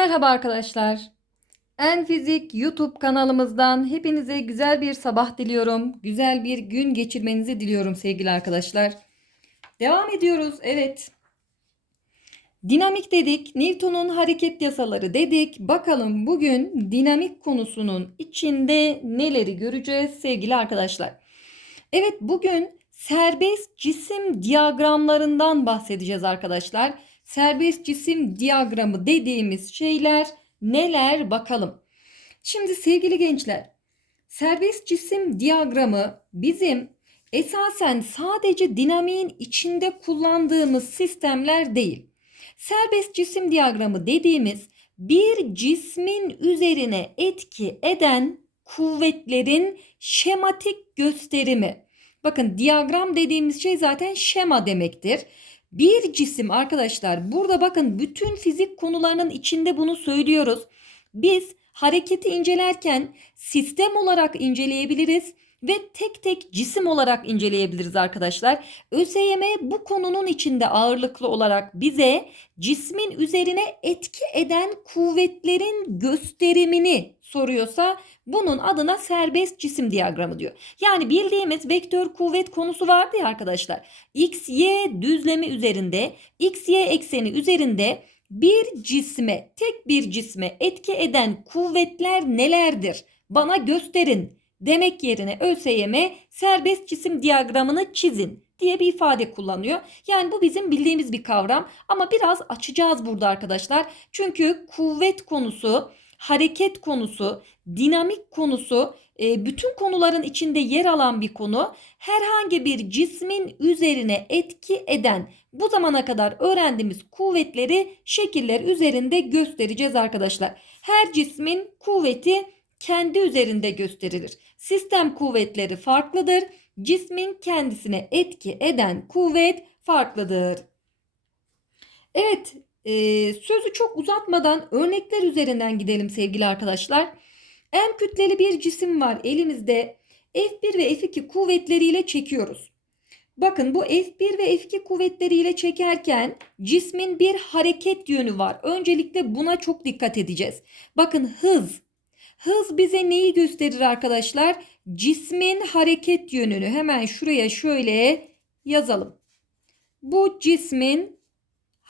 Merhaba arkadaşlar. En Fizik YouTube kanalımızdan hepinize güzel bir sabah diliyorum. Güzel bir gün geçirmenizi diliyorum sevgili arkadaşlar. Devam ediyoruz. Evet. Dinamik dedik. Newton'un hareket yasaları dedik. Bakalım bugün dinamik konusunun içinde neleri göreceğiz sevgili arkadaşlar. Evet bugün serbest cisim diyagramlarından bahsedeceğiz arkadaşlar. Serbest cisim diyagramı dediğimiz şeyler neler bakalım. Şimdi sevgili gençler, serbest cisim diyagramı bizim esasen sadece dinamiğin içinde kullandığımız sistemler değil. Serbest cisim diyagramı dediğimiz bir cismin üzerine etki eden kuvvetlerin şematik gösterimi. Bakın diyagram dediğimiz şey zaten şema demektir. Bir cisim arkadaşlar burada bakın bütün fizik konularının içinde bunu söylüyoruz. Biz hareketi incelerken sistem olarak inceleyebiliriz ve tek tek cisim olarak inceleyebiliriz arkadaşlar. ÖSYM bu konunun içinde ağırlıklı olarak bize cismin üzerine etki eden kuvvetlerin gösterimini soruyorsa bunun adına serbest cisim diyagramı diyor. Yani bildiğimiz vektör kuvvet konusu vardı ya arkadaşlar. X, Y düzlemi üzerinde, X, Y ekseni üzerinde bir cisme, tek bir cisme etki eden kuvvetler nelerdir? Bana gösterin demek yerine ÖSYM serbest cisim diyagramını çizin diye bir ifade kullanıyor. Yani bu bizim bildiğimiz bir kavram ama biraz açacağız burada arkadaşlar. Çünkü kuvvet konusu, hareket konusu, dinamik konusu e, bütün konuların içinde yer alan bir konu. Herhangi bir cismin üzerine etki eden bu zamana kadar öğrendiğimiz kuvvetleri şekiller üzerinde göstereceğiz arkadaşlar. Her cismin kuvveti kendi üzerinde gösterilir. Sistem kuvvetleri farklıdır. Cismin kendisine etki eden kuvvet farklıdır. Evet, e, sözü çok uzatmadan örnekler üzerinden gidelim sevgili arkadaşlar. M kütleli bir cisim var elimizde. F1 ve F2 kuvvetleriyle çekiyoruz. Bakın bu F1 ve F2 kuvvetleriyle çekerken cismin bir hareket yönü var. Öncelikle buna çok dikkat edeceğiz. Bakın hız. Hız bize neyi gösterir arkadaşlar? Cismin hareket yönünü hemen şuraya şöyle yazalım. Bu cismin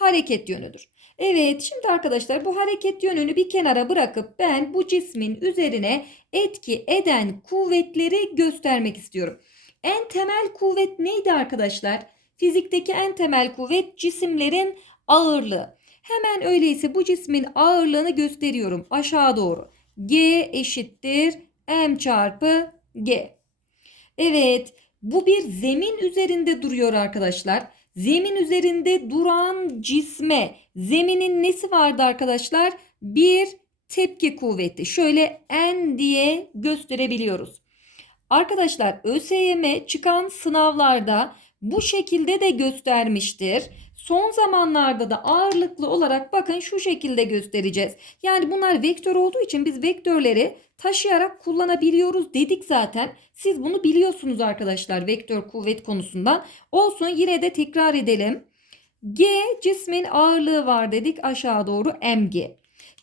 hareket yönüdür. Evet şimdi arkadaşlar bu hareket yönünü bir kenara bırakıp ben bu cismin üzerine etki eden kuvvetleri göstermek istiyorum. En temel kuvvet neydi arkadaşlar? Fizikteki en temel kuvvet cisimlerin ağırlığı. Hemen öyleyse bu cismin ağırlığını gösteriyorum aşağı doğru. G eşittir M çarpı G. Evet bu bir zemin üzerinde duruyor arkadaşlar. Zemin üzerinde duran cisme zeminin nesi vardı arkadaşlar? Bir tepki kuvveti. Şöyle N diye gösterebiliyoruz. Arkadaşlar ÖSYM çıkan sınavlarda bu şekilde de göstermiştir. Son zamanlarda da ağırlıklı olarak bakın şu şekilde göstereceğiz. Yani bunlar vektör olduğu için biz vektörleri taşıyarak kullanabiliyoruz dedik zaten. Siz bunu biliyorsunuz arkadaşlar vektör kuvvet konusundan. Olsun yine de tekrar edelim. G cismin ağırlığı var dedik aşağı doğru mg.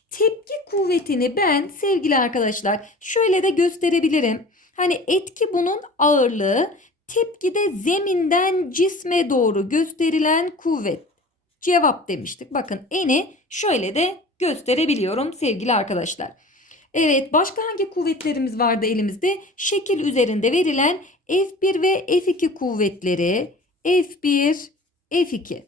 Tepki kuvvetini ben sevgili arkadaşlar şöyle de gösterebilirim. Hani etki bunun ağırlığı, tepki de zeminden cisme doğru gösterilen kuvvet. Cevap demiştik. Bakın eni şöyle de gösterebiliyorum sevgili arkadaşlar. Evet başka hangi kuvvetlerimiz vardı elimizde? Şekil üzerinde verilen F1 ve F2 kuvvetleri. F1, F2.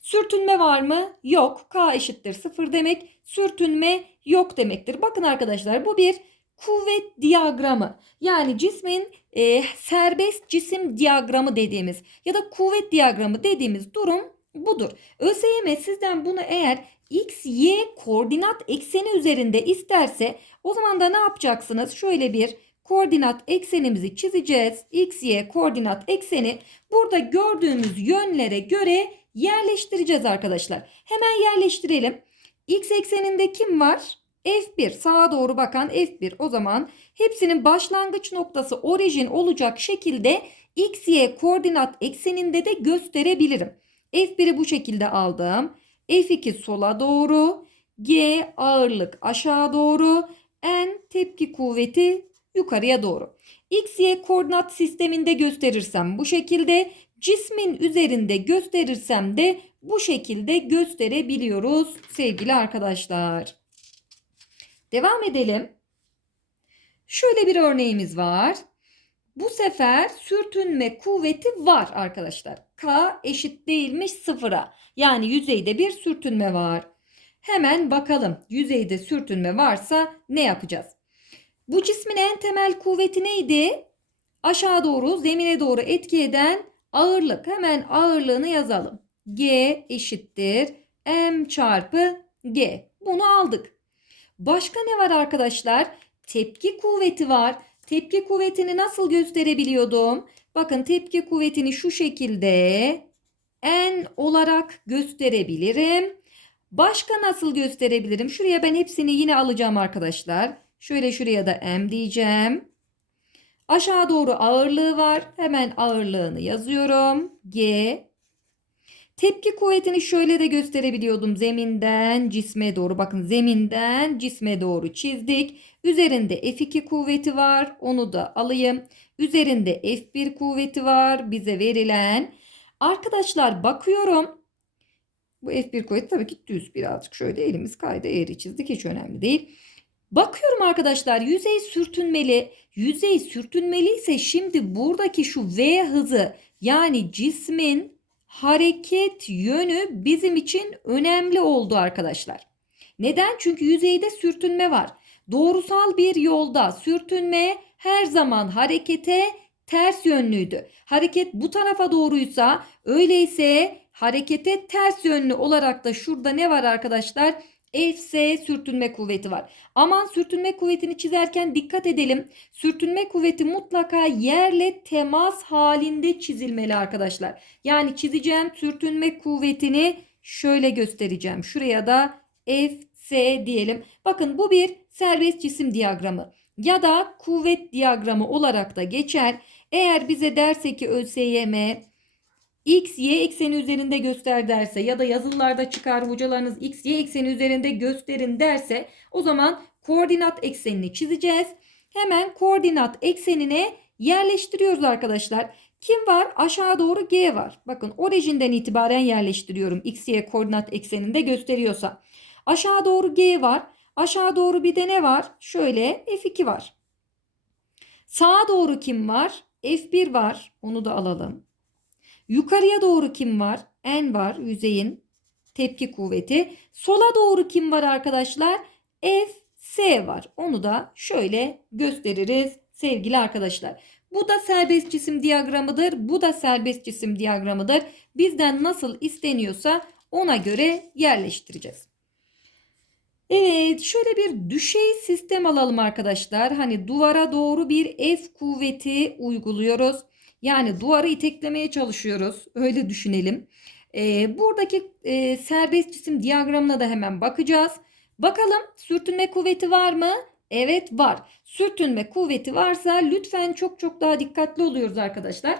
Sürtünme var mı? Yok. K eşittir 0 demek. Sürtünme yok demektir. Bakın arkadaşlar bu bir kuvvet diyagramı. Yani cismin e, serbest cisim diyagramı dediğimiz ya da kuvvet diyagramı dediğimiz durum budur. ÖSYM sizden bunu eğer x, y koordinat ekseni üzerinde isterse o zaman da ne yapacaksınız? Şöyle bir koordinat eksenimizi çizeceğiz. X, y koordinat ekseni burada gördüğümüz yönlere göre yerleştireceğiz arkadaşlar. Hemen yerleştirelim. X ekseninde kim var? F1 sağa doğru bakan F1 o zaman hepsinin başlangıç noktası orijin olacak şekilde x, y koordinat ekseninde de gösterebilirim. F1'i bu şekilde aldım. F2 sola doğru. G ağırlık aşağı doğru. N tepki kuvveti yukarıya doğru. X, Y koordinat sisteminde gösterirsem bu şekilde, cismin üzerinde gösterirsem de bu şekilde gösterebiliyoruz sevgili arkadaşlar. Devam edelim. Şöyle bir örneğimiz var. Bu sefer sürtünme kuvveti var arkadaşlar. K eşit değilmiş sıfıra. Yani yüzeyde bir sürtünme var. Hemen bakalım yüzeyde sürtünme varsa ne yapacağız? Bu cismin en temel kuvveti neydi? Aşağı doğru zemine doğru etki eden ağırlık. Hemen ağırlığını yazalım. G eşittir M çarpı G. Bunu aldık. Başka ne var arkadaşlar? Tepki kuvveti var. Tepki kuvvetini nasıl gösterebiliyordum? Bakın tepki kuvvetini şu şekilde N olarak gösterebilirim. Başka nasıl gösterebilirim? Şuraya ben hepsini yine alacağım arkadaşlar. Şöyle şuraya da M diyeceğim. Aşağı doğru ağırlığı var. Hemen ağırlığını yazıyorum. G. Tepki kuvvetini şöyle de gösterebiliyordum. Zeminden cisme doğru. Bakın zeminden cisme doğru çizdik. Üzerinde F2 kuvveti var. Onu da alayım. Üzerinde F1 kuvveti var. Bize verilen. Arkadaşlar bakıyorum. Bu F1 kuvveti tabii ki düz birazcık şöyle elimiz kaydı eğri çizdik hiç önemli değil. Bakıyorum arkadaşlar yüzey sürtünmeli. Yüzey sürtünmeli ise şimdi buradaki şu V hızı yani cismin hareket yönü bizim için önemli oldu arkadaşlar. Neden? Çünkü yüzeyde sürtünme var. Doğrusal bir yolda sürtünme her zaman harekete ters yönlüydü. Hareket bu tarafa doğruysa öyleyse harekete ters yönlü olarak da şurada ne var arkadaşlar? Fs sürtünme kuvveti var. Aman sürtünme kuvvetini çizerken dikkat edelim. Sürtünme kuvveti mutlaka yerle temas halinde çizilmeli arkadaşlar. Yani çizeceğim sürtünme kuvvetini şöyle göstereceğim. Şuraya da Fs diyelim. Bakın bu bir serbest cisim diyagramı ya da kuvvet diyagramı olarak da geçer. Eğer bize derse ki ÖSYM x, y ekseni üzerinde göster derse ya da yazılılarda çıkar hocalarınız x, y ekseni üzerinde gösterin derse o zaman koordinat eksenini çizeceğiz. Hemen koordinat eksenine yerleştiriyoruz arkadaşlar. Kim var? Aşağı doğru G var. Bakın orijinden itibaren yerleştiriyorum. X, Y koordinat ekseninde gösteriyorsa. Aşağı doğru G var. Aşağı doğru bir de ne var? Şöyle F2 var. Sağa doğru kim var? F1 var. Onu da alalım. Yukarıya doğru kim var? N var yüzeyin tepki kuvveti. Sola doğru kim var arkadaşlar? Fs var. Onu da şöyle gösteririz sevgili arkadaşlar. Bu da serbest cisim diyagramıdır. Bu da serbest cisim diyagramıdır. Bizden nasıl isteniyorsa ona göre yerleştireceğiz. Evet şöyle bir düşey sistem alalım arkadaşlar. Hani duvara doğru bir F kuvveti uyguluyoruz. Yani duvarı iteklemeye çalışıyoruz. Öyle düşünelim. Ee, buradaki e, serbest cisim diyagramına da hemen bakacağız. Bakalım sürtünme kuvveti var mı? Evet var. Sürtünme kuvveti varsa lütfen çok çok daha dikkatli oluyoruz arkadaşlar.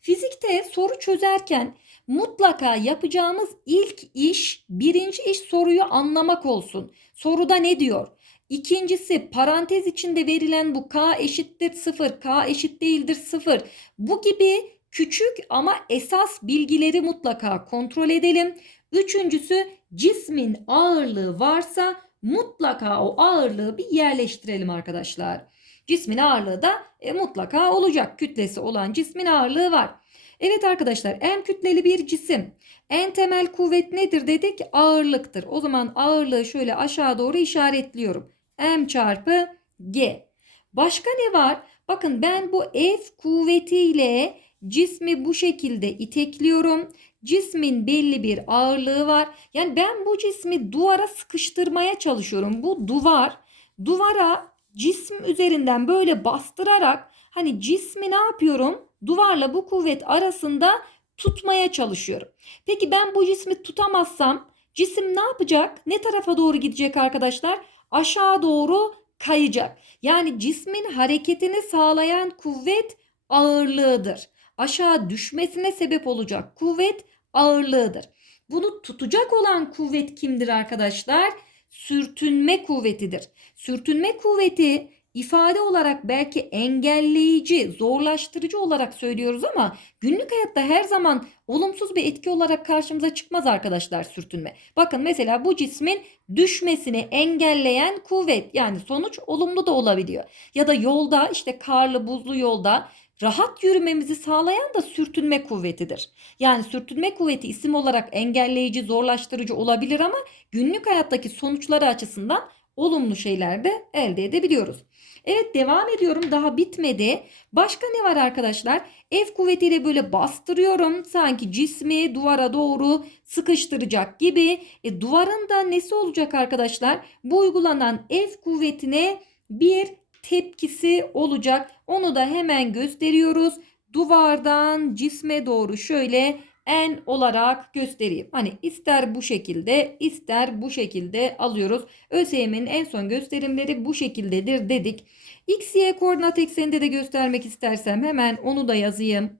Fizikte soru çözerken mutlaka yapacağımız ilk iş birinci iş soruyu anlamak olsun. Soruda ne diyor? İkincisi parantez içinde verilen bu k eşittir 0, k eşit değildir 0. Bu gibi küçük ama esas bilgileri mutlaka kontrol edelim. Üçüncüsü cismin ağırlığı varsa mutlaka o ağırlığı bir yerleştirelim arkadaşlar. Cismin ağırlığı da e, mutlaka olacak. Kütlesi olan cismin ağırlığı var. Evet arkadaşlar en kütleli bir cisim. En temel kuvvet nedir dedik? Ağırlıktır. O zaman ağırlığı şöyle aşağı doğru işaretliyorum. M çarpı G. Başka ne var? Bakın ben bu F kuvvetiyle cismi bu şekilde itekliyorum. Cismin belli bir ağırlığı var. Yani ben bu cismi duvara sıkıştırmaya çalışıyorum. Bu duvar duvara cism üzerinden böyle bastırarak hani cismi ne yapıyorum? Duvarla bu kuvvet arasında tutmaya çalışıyorum. Peki ben bu cismi tutamazsam cisim ne yapacak? Ne tarafa doğru gidecek arkadaşlar? Aşağı doğru kayacak. Yani cismin hareketini sağlayan kuvvet ağırlığıdır. Aşağı düşmesine sebep olacak kuvvet ağırlığıdır. Bunu tutacak olan kuvvet kimdir arkadaşlar? sürtünme kuvvetidir. Sürtünme kuvveti ifade olarak belki engelleyici, zorlaştırıcı olarak söylüyoruz ama günlük hayatta her zaman olumsuz bir etki olarak karşımıza çıkmaz arkadaşlar sürtünme. Bakın mesela bu cismin düşmesini engelleyen kuvvet yani sonuç olumlu da olabiliyor. Ya da yolda işte karlı buzlu yolda rahat yürümemizi sağlayan da sürtünme kuvvetidir. Yani sürtünme kuvveti isim olarak engelleyici, zorlaştırıcı olabilir ama günlük hayattaki sonuçları açısından olumlu şeyler de elde edebiliyoruz. Evet devam ediyorum. Daha bitmedi. Başka ne var arkadaşlar? F kuvvetiyle böyle bastırıyorum. Sanki cismi duvara doğru sıkıştıracak gibi. E, duvarın da nesi olacak arkadaşlar? Bu uygulanan F kuvvetine bir tepkisi olacak. Onu da hemen gösteriyoruz. Duvardan cisme doğru şöyle en olarak göstereyim. Hani ister bu şekilde ister bu şekilde alıyoruz. ÖSYM'nin en son gösterimleri bu şekildedir dedik. X, Y koordinat ekseninde de göstermek istersem hemen onu da yazayım.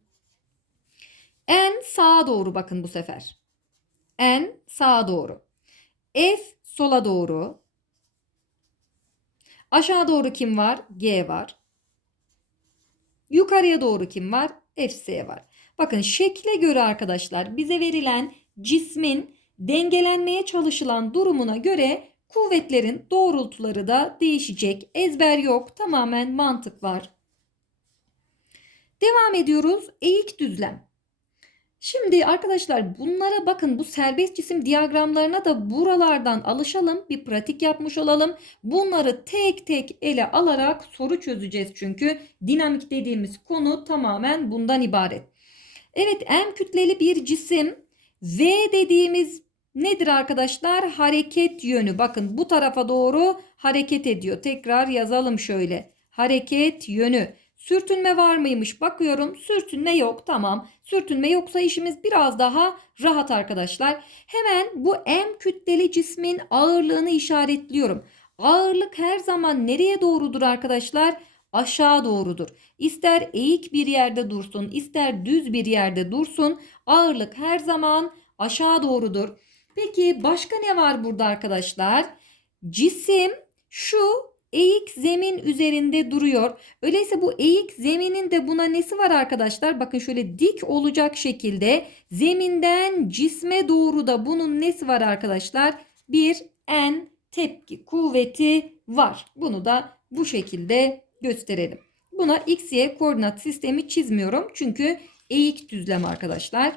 En sağa doğru bakın bu sefer. En sağa doğru. F sola doğru. Aşağı doğru kim var? G var. Yukarıya doğru kim var? FC var. Bakın şekle göre arkadaşlar bize verilen cismin dengelenmeye çalışılan durumuna göre kuvvetlerin doğrultuları da değişecek. Ezber yok. Tamamen mantık var. Devam ediyoruz. Eğik düzlem. Şimdi arkadaşlar bunlara bakın bu serbest cisim diyagramlarına da buralardan alışalım. Bir pratik yapmış olalım. Bunları tek tek ele alarak soru çözeceğiz çünkü dinamik dediğimiz konu tamamen bundan ibaret. Evet M kütleli bir cisim V dediğimiz nedir arkadaşlar? Hareket yönü. Bakın bu tarafa doğru hareket ediyor. Tekrar yazalım şöyle. Hareket yönü. Sürtünme var mıymış? Bakıyorum. Sürtünme yok. Tamam. Sürtünme yoksa işimiz biraz daha rahat arkadaşlar. Hemen bu M kütleli cismin ağırlığını işaretliyorum. Ağırlık her zaman nereye doğrudur arkadaşlar? Aşağı doğrudur. İster eğik bir yerde dursun, ister düz bir yerde dursun. Ağırlık her zaman aşağı doğrudur. Peki başka ne var burada arkadaşlar? Cisim şu eğik zemin üzerinde duruyor. Öyleyse bu eğik zeminin de buna nesi var arkadaşlar? Bakın şöyle dik olacak şekilde zeminden cisme doğru da bunun nesi var arkadaşlar? Bir en tepki kuvveti var. Bunu da bu şekilde gösterelim. Buna x, y koordinat sistemi çizmiyorum. Çünkü eğik düzlem arkadaşlar.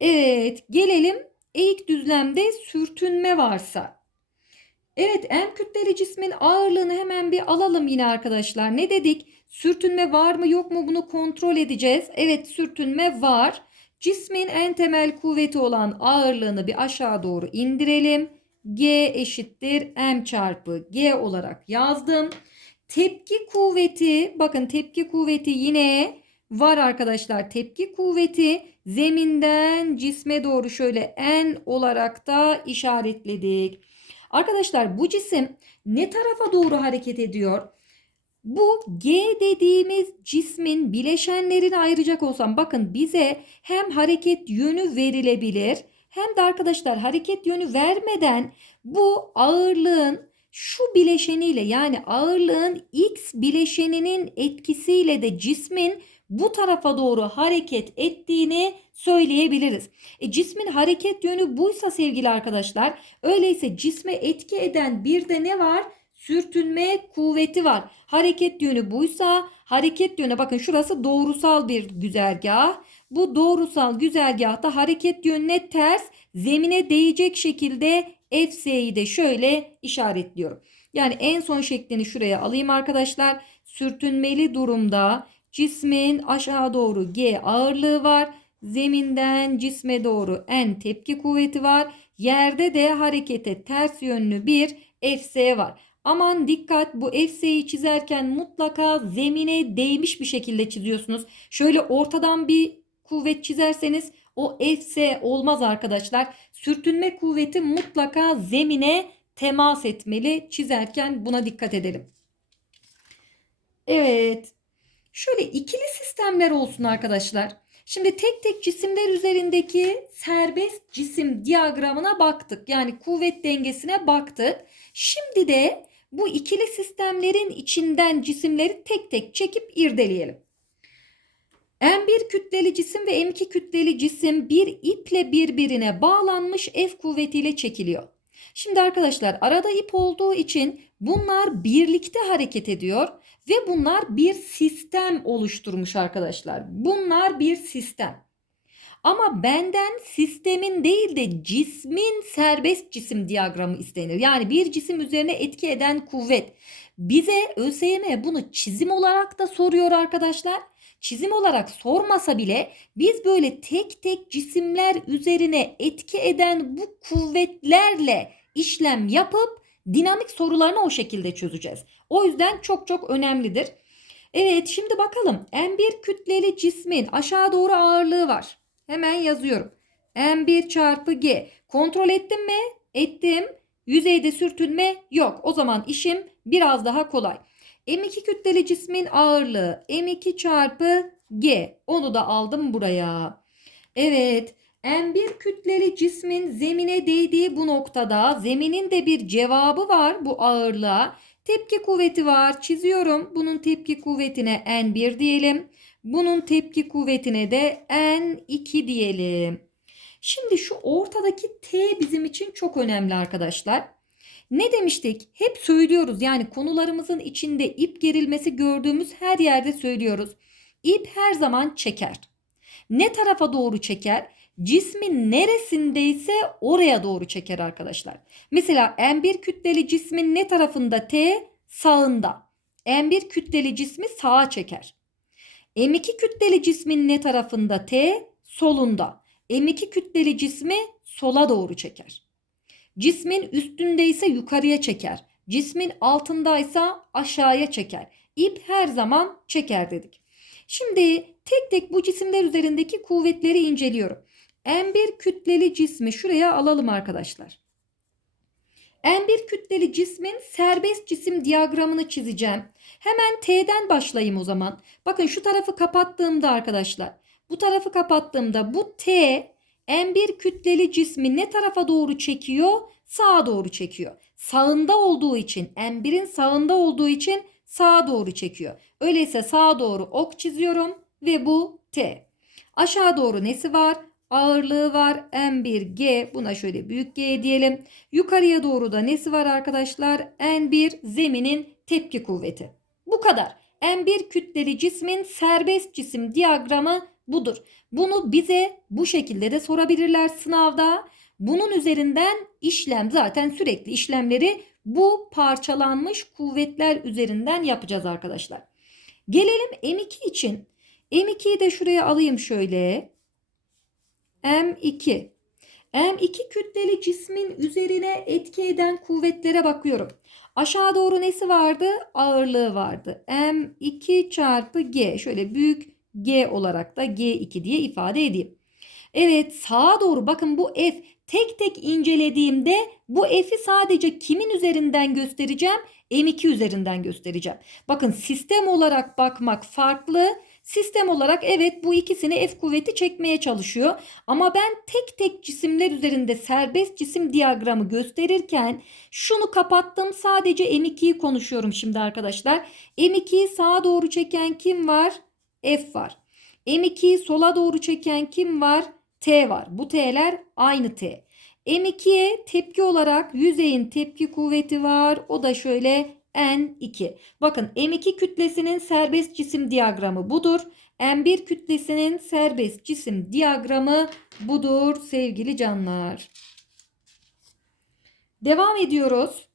Evet gelelim eğik düzlemde sürtünme varsa. Evet M kütleli cismin ağırlığını hemen bir alalım yine arkadaşlar. Ne dedik? Sürtünme var mı yok mu bunu kontrol edeceğiz. Evet sürtünme var. Cismin en temel kuvveti olan ağırlığını bir aşağı doğru indirelim. G eşittir M çarpı G olarak yazdım. Tepki kuvveti bakın tepki kuvveti yine var arkadaşlar. Tepki kuvveti zeminden cisme doğru şöyle N olarak da işaretledik. Arkadaşlar bu cisim ne tarafa doğru hareket ediyor? Bu G dediğimiz cismin bileşenlerini ayıracak olsam bakın bize hem hareket yönü verilebilir hem de arkadaşlar hareket yönü vermeden bu ağırlığın şu bileşeniyle yani ağırlığın X bileşeninin etkisiyle de cismin bu tarafa doğru hareket ettiğini söyleyebiliriz. E, cismin hareket yönü buysa sevgili arkadaşlar öyleyse cisme etki eden bir de ne var? Sürtünme kuvveti var. Hareket yönü buysa hareket yönü bakın şurası doğrusal bir güzergah. Bu doğrusal güzergahta hareket yönüne ters zemine değecek şekilde FS'yi de şöyle işaretliyorum. Yani en son şeklini şuraya alayım arkadaşlar. Sürtünmeli durumda cismin aşağı doğru G ağırlığı var. Zeminden cisme doğru N tepki kuvveti var. Yerde de harekete ters yönlü bir Fs var. Aman dikkat bu Fs'yi çizerken mutlaka zemine değmiş bir şekilde çiziyorsunuz. Şöyle ortadan bir kuvvet çizerseniz o Fs olmaz arkadaşlar. Sürtünme kuvveti mutlaka zemine temas etmeli. Çizerken buna dikkat edelim. Evet. Şöyle ikili sistemler olsun arkadaşlar. Şimdi tek tek cisimler üzerindeki serbest cisim diyagramına baktık. Yani kuvvet dengesine baktık. Şimdi de bu ikili sistemlerin içinden cisimleri tek tek çekip irdeleyelim. M1 kütleli cisim ve M2 kütleli cisim bir iple birbirine bağlanmış F kuvvetiyle çekiliyor. Şimdi arkadaşlar arada ip olduğu için bunlar birlikte hareket ediyor ve bunlar bir sistem oluşturmuş arkadaşlar. Bunlar bir sistem. Ama benden sistemin değil de cismin serbest cisim diyagramı istenir. Yani bir cisim üzerine etki eden kuvvet. Bize ÖSYM bunu çizim olarak da soruyor arkadaşlar. Çizim olarak sormasa bile biz böyle tek tek cisimler üzerine etki eden bu kuvvetlerle işlem yapıp dinamik sorularını o şekilde çözeceğiz. O yüzden çok çok önemlidir. Evet şimdi bakalım M1 kütleli cismin aşağı doğru ağırlığı var. Hemen yazıyorum. M1 çarpı G. Kontrol ettim mi? Ettim. Yüzeyde sürtünme yok. O zaman işim biraz daha kolay. M2 kütleli cismin ağırlığı M2 çarpı G. Onu da aldım buraya. Evet. M1 kütleli cismin zemine değdiği bu noktada zeminin de bir cevabı var bu ağırlığa. Tepki kuvveti var. Çiziyorum. Bunun tepki kuvvetine N1 diyelim. Bunun tepki kuvvetine de N2 diyelim. Şimdi şu ortadaki T bizim için çok önemli arkadaşlar. Ne demiştik? Hep söylüyoruz. Yani konularımızın içinde ip gerilmesi gördüğümüz her yerde söylüyoruz. İp her zaman çeker. Ne tarafa doğru çeker? Cismin neresindeyse oraya doğru çeker arkadaşlar. Mesela M1 kütleli cismin ne tarafında T? Sağında. M1 kütleli cismi sağa çeker. M2 kütleli cismin ne tarafında T? Solunda. M2 kütleli cismi sola doğru çeker. Cismin üstündeyse yukarıya çeker. Cismin altındaysa aşağıya çeker. İp her zaman çeker dedik. Şimdi tek tek bu cisimler üzerindeki kuvvetleri inceliyorum. M1 kütleli cismi şuraya alalım arkadaşlar. M1 kütleli cismin serbest cisim diyagramını çizeceğim. Hemen T'den başlayayım o zaman. Bakın şu tarafı kapattığımda arkadaşlar. Bu tarafı kapattığımda bu T M1 kütleli cismi ne tarafa doğru çekiyor? Sağa doğru çekiyor. Sağında olduğu için M1'in sağında olduğu için sağa doğru çekiyor. Öyleyse sağa doğru ok çiziyorum ve bu T. Aşağı doğru nesi var? Ağırlığı var. M1G buna şöyle büyük G diyelim. Yukarıya doğru da nesi var arkadaşlar? N1 zeminin tepki kuvveti. Bu kadar. M1 kütleli cismin serbest cisim diyagramı budur. Bunu bize bu şekilde de sorabilirler sınavda. Bunun üzerinden işlem zaten sürekli işlemleri bu parçalanmış kuvvetler üzerinden yapacağız arkadaşlar. Gelelim M2 için. M2'yi de şuraya alayım şöyle. M2. M2 kütleli cismin üzerine etki eden kuvvetlere bakıyorum. Aşağı doğru nesi vardı? Ağırlığı vardı. M2 çarpı G. Şöyle büyük G olarak da G2 diye ifade edeyim. Evet sağa doğru bakın bu F tek tek incelediğimde bu F'i sadece kimin üzerinden göstereceğim? M2 üzerinden göstereceğim. Bakın sistem olarak bakmak farklı. Sistem olarak evet bu ikisini F kuvveti çekmeye çalışıyor. Ama ben tek tek cisimler üzerinde serbest cisim diyagramı gösterirken şunu kapattım. Sadece M2'yi konuşuyorum şimdi arkadaşlar. M2'yi sağa doğru çeken kim var? F var. M2'yi sola doğru çeken kim var? T var. Bu T'ler aynı T. M2'ye tepki olarak yüzeyin tepki kuvveti var. O da şöyle N2. Bakın M2 kütlesinin serbest cisim diyagramı budur. M1 kütlesinin serbest cisim diyagramı budur sevgili canlar. Devam ediyoruz.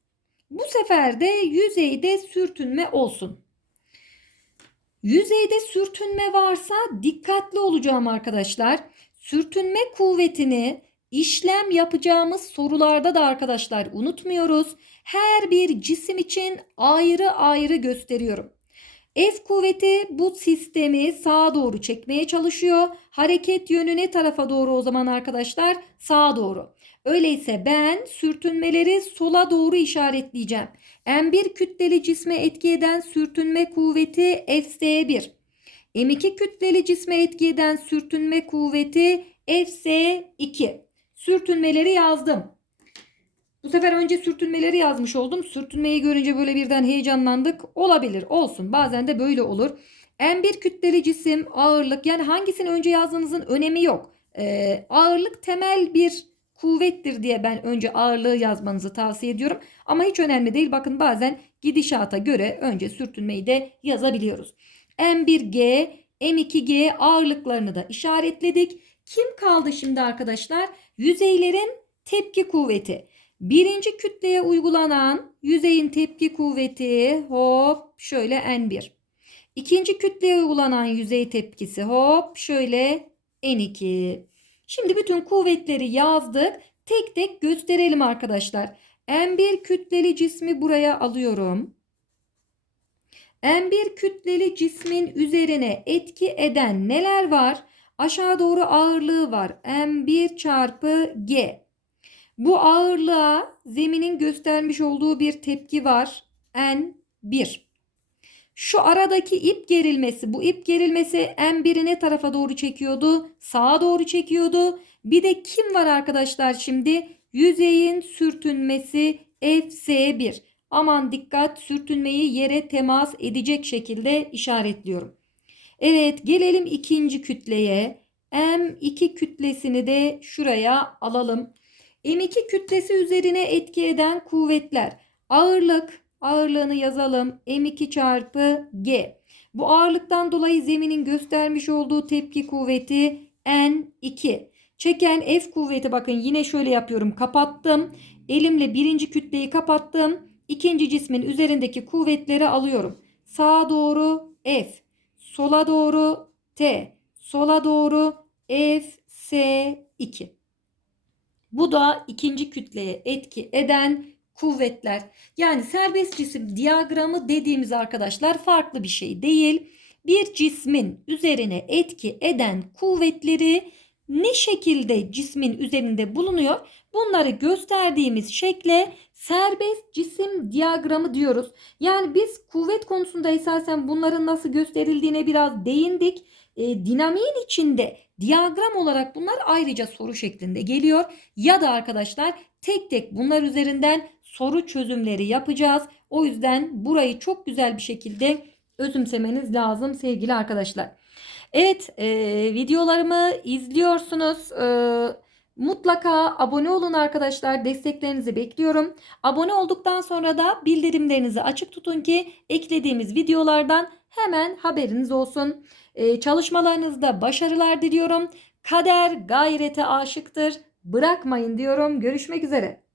Bu sefer de yüzeyde sürtünme olsun. Yüzeyde sürtünme varsa dikkatli olacağım arkadaşlar. Sürtünme kuvvetini işlem yapacağımız sorularda da arkadaşlar unutmuyoruz. Her bir cisim için ayrı ayrı gösteriyorum. F kuvveti bu sistemi sağa doğru çekmeye çalışıyor. Hareket yönü ne tarafa doğru o zaman arkadaşlar? Sağa doğru. Öyleyse ben sürtünmeleri sola doğru işaretleyeceğim. M1 kütleli cisme etki eden sürtünme kuvveti Fs1. M2 kütleli cisme etki eden sürtünme kuvveti Fs2. Sürtünmeleri yazdım. Bu sefer önce sürtünmeleri yazmış oldum. Sürtünmeyi görünce böyle birden heyecanlandık. Olabilir, olsun. Bazen de böyle olur. M1 kütleli cisim, ağırlık yani hangisini önce yazdığınızın önemi yok. Ee, ağırlık temel bir kuvvettir diye ben önce ağırlığı yazmanızı tavsiye ediyorum. Ama hiç önemli değil. Bakın bazen gidişata göre önce sürtünmeyi de yazabiliyoruz. M1G, M2G ağırlıklarını da işaretledik. Kim kaldı şimdi arkadaşlar? Yüzeylerin tepki kuvveti. Birinci kütleye uygulanan yüzeyin tepki kuvveti hop şöyle N1. İkinci kütleye uygulanan yüzey tepkisi hop şöyle N2. Şimdi bütün kuvvetleri yazdık. Tek tek gösterelim arkadaşlar. M1 kütleli cismi buraya alıyorum. M1 kütleli cismin üzerine etki eden neler var? Aşağı doğru ağırlığı var. M1 çarpı G. Bu ağırlığa zeminin göstermiş olduğu bir tepki var. N1. Şu aradaki ip gerilmesi, bu ip gerilmesi M1'i ne tarafa doğru çekiyordu? Sağa doğru çekiyordu. Bir de kim var arkadaşlar şimdi? Yüzeyin sürtünmesi Fs1. Aman dikkat sürtünmeyi yere temas edecek şekilde işaretliyorum. Evet gelelim ikinci kütleye. M2 kütlesini de şuraya alalım. M2 kütlesi üzerine etki eden kuvvetler. Ağırlık, ağırlığını yazalım. M2 çarpı G. Bu ağırlıktan dolayı zeminin göstermiş olduğu tepki kuvveti N2. Çeken F kuvveti bakın yine şöyle yapıyorum. Kapattım. Elimle birinci kütleyi kapattım. İkinci cismin üzerindeki kuvvetleri alıyorum. Sağa doğru F. Sola doğru T. Sola doğru F, S2. Bu da ikinci kütleye etki eden kuvvetler. Yani serbest cisim diyagramı dediğimiz arkadaşlar farklı bir şey değil. Bir cismin üzerine etki eden kuvvetleri ne şekilde cismin üzerinde bulunuyor? Bunları gösterdiğimiz şekle serbest cisim diyagramı diyoruz. Yani biz kuvvet konusunda esasen bunların nasıl gösterildiğine biraz değindik. E, dinamiğin içinde diyagram olarak bunlar ayrıca soru şeklinde geliyor. Ya da arkadaşlar tek tek bunlar üzerinden soru çözümleri yapacağız. O yüzden burayı çok güzel bir şekilde özümsemeniz lazım sevgili arkadaşlar. Evet e, videolarımı izliyorsunuz. E, mutlaka abone olun arkadaşlar. Desteklerinizi bekliyorum. Abone olduktan sonra da bildirimlerinizi açık tutun ki eklediğimiz videolardan hemen haberiniz olsun. E, çalışmalarınızda başarılar diliyorum. Kader gayrete aşıktır. Bırakmayın diyorum. Görüşmek üzere.